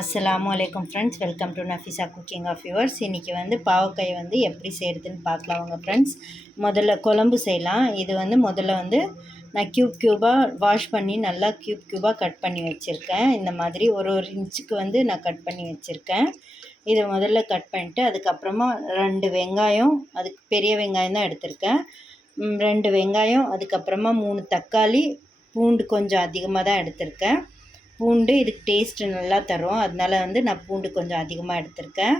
அஸ்ஸலாமு அலைக்கும் friends, welcome to Nafisa cooking of yours. இன்றைக்கி பாவக்காய் எப்படி செய்கிறதுன்னு பார்க்கலாம் வாங்க ஃப்ரெண்ட்ஸ். முதல்ல குழம்பு செய்யலாம். இது முதல்ல நான் க்யூபாக வாஷ் பண்ணி நல்லா க்யூபாக கட் பண்ணி வச்சுருக்கேன். இந்த மாதிரி ஒரு இன்ச்சுக்கு நான் கட் பண்ணி வச்சுருக்கேன். இதை முதல்ல கட் பண்ணிவிட்டு அதுக்கப்புறமா 2 வெங்காயம், அதுக்கு பெரிய வெங்காயம் தான் எடுத்திருக்கேன். 2 வெங்காயம், அதுக்கப்புறமா 3 தக்காளி, பூண்டு கொஞ்சம் அதிகமாக தான் எடுத்திருக்கேன். பூண்டு இதுக்கு டேஸ்ட்டு நல்லா தரும், அதனால நான் பூண்டு கொஞ்சம் அதிகமாக எடுத்திருக்கேன்.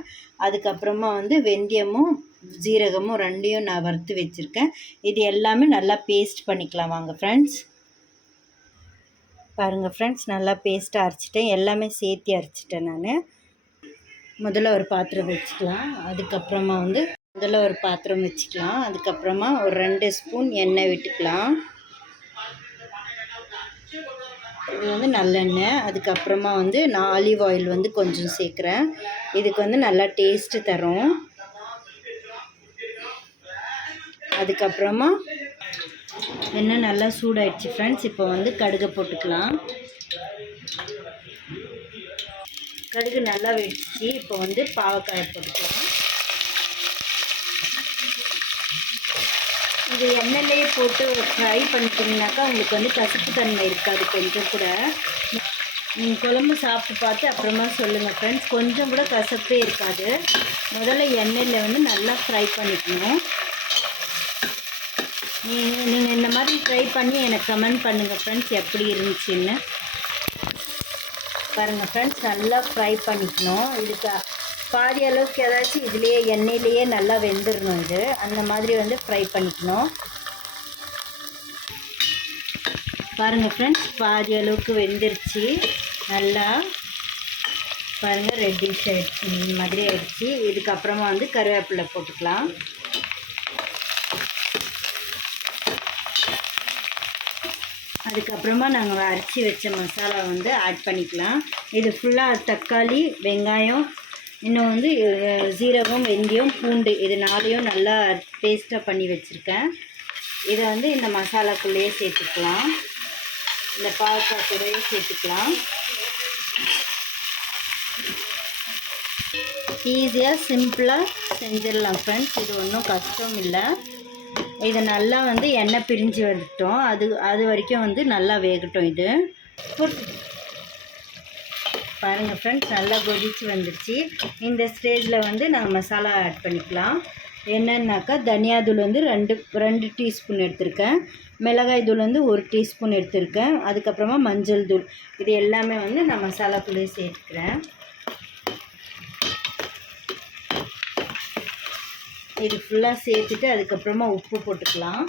அதுக்கப்புறமா வெந்தயமும் ஜீரகமும் 2யும் நான் வறுத்து வச்சுருக்கேன். இது எல்லாமே நல்லா பேஸ்ட் பண்ணிக்கலாம் வாங்க ஃப்ரெண்ட்ஸ். பாருங்கள் ஃப்ரெண்ட்ஸ், நல்லா பேஸ்ட்டாக அரைச்சிட்டேன். எல்லாமே சேர்த்து அரைச்சிட்டேன் நான். முதல்ல ஒரு பாத்திரம் வச்சுக்கலாம். அதுக்கப்புறமா அதுக்கப்புறமா ஒரு 2 ஸ்பூன் எண்ணெய் விட்டுக்கலாம். இது நல்லெண்ணெய். அதுக்கப்புறமா நான் ஆலிவ் ஆயில் கொஞ்சம் சேர்க்குறேன். இதுக்கு நல்லா டேஸ்ட்டு தரும். அதுக்கப்புறமா எண்ணெய் நல்லா சூடாயிடுச்சு ஃப்ரெண்ட்ஸ். இப்போ கடுகை போட்டுக்கலாம். கடுகு நல்லா வெடிச்சு இப்போ பாவக்காயை போட்டுக்கலாம். இது எண்ணெயிலேயே போட்டு ஃப்ரை பண்ணிட்டிங்கனாக்கா உங்களுக்கு கசப்பு தன்மை இருக்காது கொஞ்சம் கூட. நீங்கள் குழம்பு சாப்பிட்டு பார்த்து அப்புறமா சொல்லுங்கள் ஃப்ரெண்ட்ஸ். கொஞ்சம் கூட கசப்பே இருக்காது. முதல்ல எண்ணெயில் நல்லா ஃப்ரை பண்ணிக்கணும். நீங்கள் இந்த மாதிரி ட்ரை பண்ணி எனக்கு கமெண்ட் பண்ணுங்கள் ஃப்ரெண்ட்ஸ், எப்படி இருந்துச்சுன்னு. பாருங்கள் ஃப்ரெண்ட்ஸ், நல்லா ஃப்ரை பண்ணிக்கணும். இதுக்கு பாதி அளவுக்கு ஏதாச்சும் இதுலேயே எண்ணெயிலேயே நல்லா வெந்துடணும். இது அந்த மாதிரி ஃப்ரை பண்ணிக்கணும். பாருங்கள் ஃப்ரெண்ட்ஸ், பாதி அளவுக்கு வெந்துருச்சு. நல்லா பாருங்கள், ரெட்டிஷ் ஆகிடுச்சு, இந்த மாதிரி ஆகிடுச்சு. இதுக்கப்புறமா கருவேப்பிலை போட்டுக்கலாம். அதுக்கப்புறமா நாங்கள் அரைச்சி வச்ச மசாலா ஆட் பண்ணிக்கலாம். இது ஃபுல்லாக தக்காளி, வெங்காயம், இன்னும் ஜீரகம், வெந்தயம், பூண்டு, இது 4யும் நல்லா பேஸ்ட்டாக பண்ணி வச்சுருக்கேன். இதை இந்த மசாலாக்குள்ளேயே சேர்த்துக்கலாம். இந்த பாவக்காய் கூடயே சேர்த்துக்கலாம். ஈஸியாக சிம்பிளாக செஞ்சிடலாம் ஃப்ரெண்ட்ஸ். இது ஒன்றும் கஷ்டம் இல்லை. இதை நல்லா எண்ணெய் பிரிஞ்சு வந்துட்டோம். அது வரைக்கும் நல்லா வேகட்டும். இது பாருங்கள் ஃப்ரெண்ட்ஸ், நல்லா கொதிச்சு வந்துடுச்சு. இந்த ஸ்டேஜில் நாங்கள் மசாலா ஆட் பண்ணிக்கலாம். என்னன்னாக்கா தனியாத்தூள் 2 டீஸ்பூன் எடுத்திருக்கேன். மிளகாய் தூள் 1 டீஸ்பூன் எடுத்திருக்கேன். அதுக்கப்புறமா மஞ்சள் தூள், இது எல்லாமே நான் மசாலாக்குள்ளேயே சேர்த்துக்கிறேன். இது ஃபுல்லாக சேர்த்துட்டு அதுக்கப்புறமா உப்பு போட்டுக்கலாம்.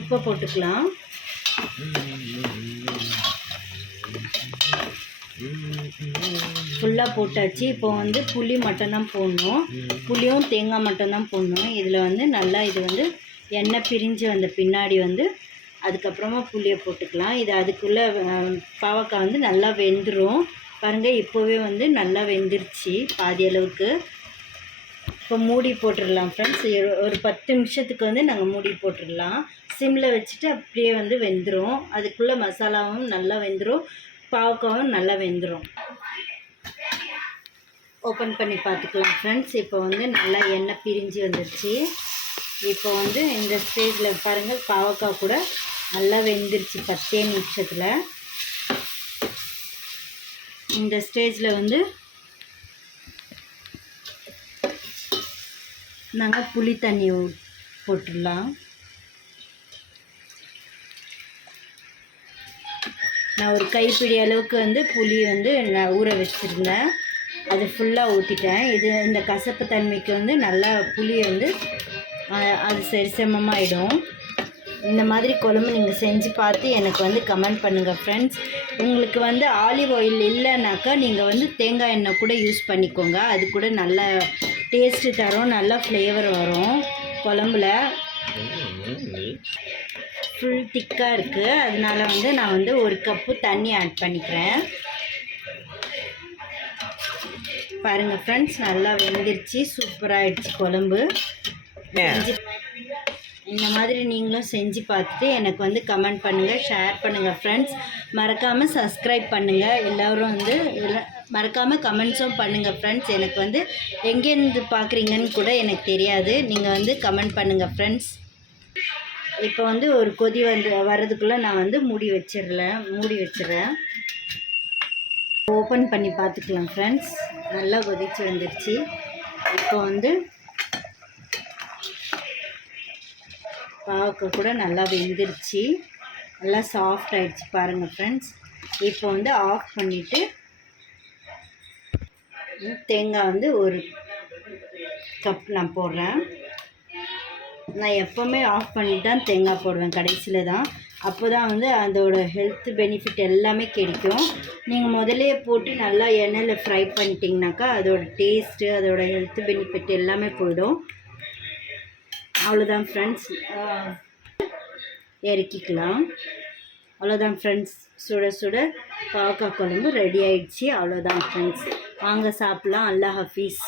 உப்பு போட்டுக்கலாம். ஃபுல்லாக போட்டாச்சு. இப்போ புளி மட்டும்தான் போடணும். புளியும் தேங்காய் மட்டும்தான் போடணும். இதில் நல்லா இது எண்ணெய் பிரிஞ்சு வந்த பின்னாடி அதுக்கப்புறமா புளியை போட்டுக்கலாம். இது அதுக்குள்ளே பாவக்காய் நல்லா வெந்துடும். பாருங்கள், இப்போவே நல்லா வெந்துருச்சு பாதி அளவுக்கு. இப்போ மூடி போட்டுடலாம் ஃப்ரெண்ட்ஸ். ஒரு 10 நிமிஷத்துக்கு நாங்கள் மூடி போட்டுடலாம். சிம்மில் வச்சுட்டு அப்படியே வெந்துடும். அதுக்குள்ளே மசாலாவும் நல்லா வெந்துடும், பாவக்காவும் நல்லா வெந்துடும். ஓப்பன் பண்ணி பார்த்துக்கலாம் ஃப்ரெண்ட்ஸ். இப்போ நல்லா எண்ணெய் பிரிஞ்சு வந்துடுச்சு. இப்போ இந்த ஸ்டேஜில் பாருங்கள், பாவக்காய் கூட நல்லா வெந்துருச்சு 10 நிமிஷத்தில். இந்த ஸ்டேஜில் நாங்கள் புளி தண்ணி போட்டுடலாம். நான் ஒரு கைப்பிடி அளவுக்கு புளி நான் ஊற வச்சுருந்தேன். அது ஃபுல்லாக ஊற்றிட்டேன். இந்த கசப்பு தன்மைக்கு நல்லா புளி அது சரிசமமாகிடும். இந்த மாதிரி குழம்பு நீங்கள் செஞ்சு பார்த்து எனக்கு கமெண்ட் பண்ணுங்கள் ஃப்ரெண்ட்ஸ். உங்களுக்கு ஆலிவ் ஆயில் இல்லைனாக்கா நீங்கள் தேங்காய் எண்ணெய் கூட யூஸ் பண்ணிக்கோங்க. அது கூட நல்லா டேஸ்ட்டு தரும், நல்லா ஃப்ளேவர் வரும் குழம்புல. ஃபுல் திக்காக இருக்குது, அதனால் நான் 1 கப்பு தண்ணி ஆட் பண்ணிக்கிறேன். பாருங்கள் ஃப்ரெண்ட்ஸ், நல்லா வெந்துருச்சு, சூப்பராகிடுச்சு குழம்பு. இந்த மாதிரி நீங்களும் செஞ்சு பார்த்துட்டு எனக்கு வந்து கமெண்ட் பண்ணுங்கள், ஷேர் பண்ணுங்கள் ஃப்ரெண்ட்ஸ். மறக்காமல் சப்ஸ்கிரைப் பண்ணுங்கள். எல்லோரும் வந்து மறக்காமல் கமெண்ட்ஸும் பண்ணுங்கள் ஃப்ரெண்ட்ஸ். எனக்கு வந்து எங்கேருந்து பார்க்குறீங்கன்னு கூட எனக்கு தெரியாது. நீங்கள் வந்து கமெண்ட் பண்ணுங்கள் ஃப்ரெண்ட்ஸ். இப்போ வந்து ஒரு கொதி வர்றதுக்குள்ளே நான் வந்து மூடி வச்சிடுறேன். ஓப்பன் பண்ணி பார்த்துக்கலாம் ஃப்ரெண்ட்ஸ். நல்லா கொதிச்சு வந்துடுச்சு. இப்போ வந்து பாவக்காய் கூட நல்லா வெந்துருச்சு, நல்லா சாஃப்ட் ஆகிடுச்சு பாருங்கள் ஃப்ரெண்ட்ஸ். இப்போ வந்து ஆஃப் பண்ணிவிட்டு தேங்காய் வந்து ஒரு கப் நான் போடுறேன். நான் எப்போவுமே ஆஃப் பண்ணிட்டு தான் தேங்காய் போடுவேன், கடைசியில் தான். அப்போ தான் வந்து அதோட ஹெல்த் பெனிஃபிட் எல்லாமே கிடைக்கும். நீங்கள் முதலே போட்டு நல்லா எண்ணெயில் ஃப்ரை பண்ணிட்டீங்கனாக்கா அதோட டேஸ்ட்டு, அதோட ஹெல்த் பெனிஃபிட் எல்லாமே போயிடும். அவ்வளோதான் ஃப்ரெண்ட்ஸ், இறக்கிக்கலாம். அவ்வளோதான் ஃப்ரெண்ட்ஸ், சுட சுட பாவக்காய் குழம்பு ரெடி ஆயிடுச்சு. அவ்வளோதான் ஃப்ரெண்ட்ஸ், வாங்க சாப்பிட்லாம். அல்லாஹ் ஹஃபீஸ்.